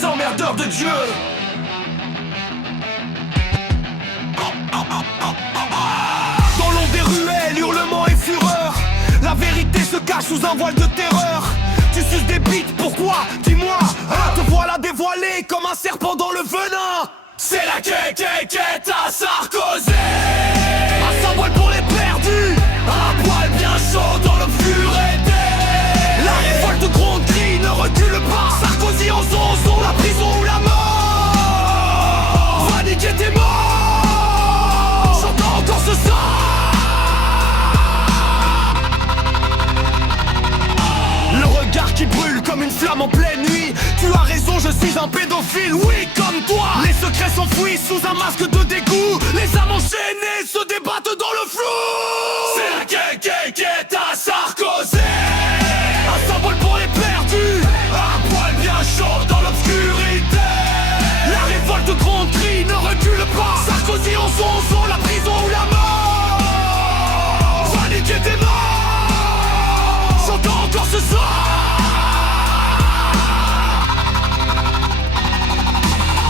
les emmerdeurs de Dieu. Dans l'ombre des ruelles, hurlements et fureur, la vérité se cache sous un voile de terreur. Tu suces des bites, pourquoi? Dis-moi, te voilà dévoilé comme un serpent dans le venin. C'est la quête à Sarkozy, un symbole pour les perdus, un poil bien chaud dans l'obscurité. La révolte gronde, crie, ne recule pas. Sarkozy en zonzon, la prison ou la mort. Va niquer tes morts, j'entends encore ce son. Le regard qui brûle comme une flamme en pleine nuit. Tu as raison, je suis un pédophile, oui, comme toi. Les secrets s'enfuient sous un masque de dégoût. Les âmes enchaînées se débattent dans le flou. C'est la quête à Sarkozy, un symbole pour les perdus, un poil bien chaud dans l'obscurité. La révolte gronde, crie, ne recule pas. Sarkozy en zonzon, la prison ou la mort. Va niquer tes morts, j'entends encore ce soir.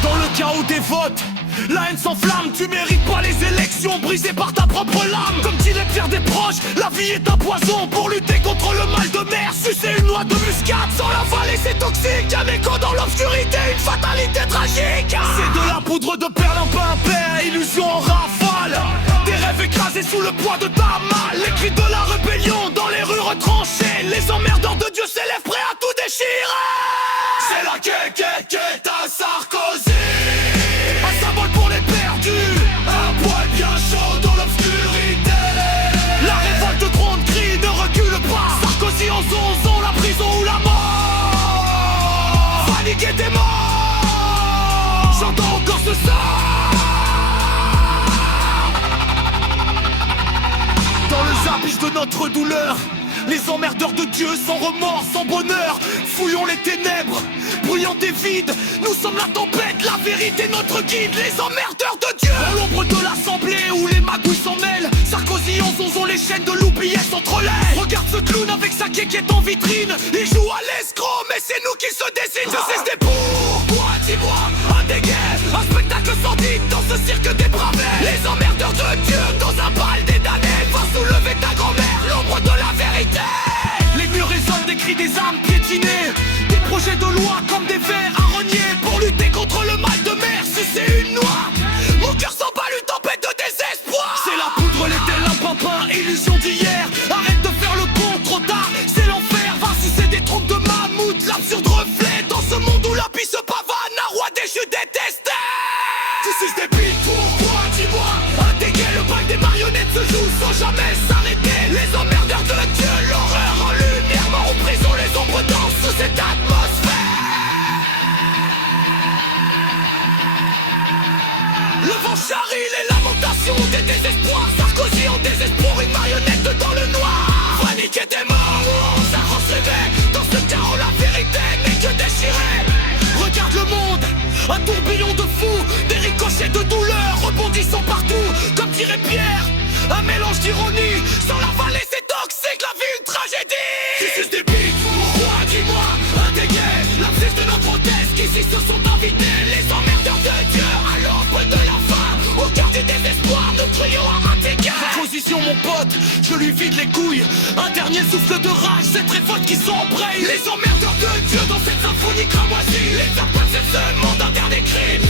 Dans le chaos des votes, la haine s'enflamme, tu mérites pas les élections brisées par ta propre lame. Comme dit les pires des proches, la vie est un poison. Pour lutter contre le mal de mer, sucer une noix de muscade sans l'avaler c'est toxique. Un écho dans l'obscurité, une fatalité tragique. C'est de la poudre de perlimpinpin, illusion en rafale. Des rêves écrasés sous le poids de ta malle. Les cris de la rébellion dans les rues retranchées. Les emmerdeurs de Dieu s'élèvent prêts à tout déchirer. C'est la quête à Sarkozy, un symbole pour les perdus, un poil bien chaud dans l'obscurité. La révolte gronde, crie, ne recule pas. Sarkozy en zonzon, la prison ou la mort. Va niquer tes morts, j'entends encore ce son. Dans le zappage de notre douleur, les emmerdeurs de Dieu sans remords, sans bonheur. Fouillons les ténèbres, bruyantes et vides. Nous sommes la tempête, la vérité notre guide. Les emmerdeurs de Dieu. Dans l'ombre de l'assemblée où les magouilles s'en mêlent, Sarkozy en zonzon, les chaînes de l'oubliette s'entrelèvent. Regarde ce clown avec sa quéquette en vitrine. Il joue à l'escroc mais c'est nous qui se décide. Je sais des pourquoi, dis-moi, un déguet, un spectacle sordide dans ce cirque dépravé. Les emmerdeurs de Dieu dans un bal des damnés. Va soulever ta grand-mère, l'ombre de la vérité. Les murs résonnent des cris des âmes piétinées. Des projets de loi comme des vers à renier. Pour lutter contre le mal de mer, si c'est une noix. Mon cœur s'emballe, une tempête de désespoir. C'est la poudre, les perlimpinpin, illusion d'hier. Arrête de faire le con, trop tard, c'est l'enfer. Va sucer des trompes de mammouth, l'absurde reflet. Dans ce monde où la vie se pavane, un roi déchu détesté. Tu suces des bites, pourquoi, dis-moi. Un déguet, le bac des marionnettes se joue sans jamais s'arrêter. Les emmerdeurs de Dieu, l'horreur en lumière. Mort en prison, les ombres dansent sous cette atmosphère. Le vent charrie les lamentations des désespoirs. Sarkozy en désespoir, une marionnette dans le noir. Va niquer tes morts, on s'arrange rêver. Dans ce chaos la vérité n'est que déchirée. Regarde le monde, un tourbillon de fous. Des ricochets de douleur rebondissant partout. Comme dirait Pierre, un mélange d'ironie. Sans l'avaler c'est toxique, la vie une tragédie. Tu suces des bites, pourquoi, dis-moi. Un déguet, l'absence de notre grotesque. Ici se sont invités les emmerdeurs de Dieu. À l'ombre de la fin, au cœur du désespoir, nous crions à un déguet. Position mon pote, je lui vide les couilles. Un dernier souffle de rage, cette révolte qui s'embraye. Les emmerdeurs de Dieu dans cette symphonie cramoisie. Les faire passer ce monde un dernier cri.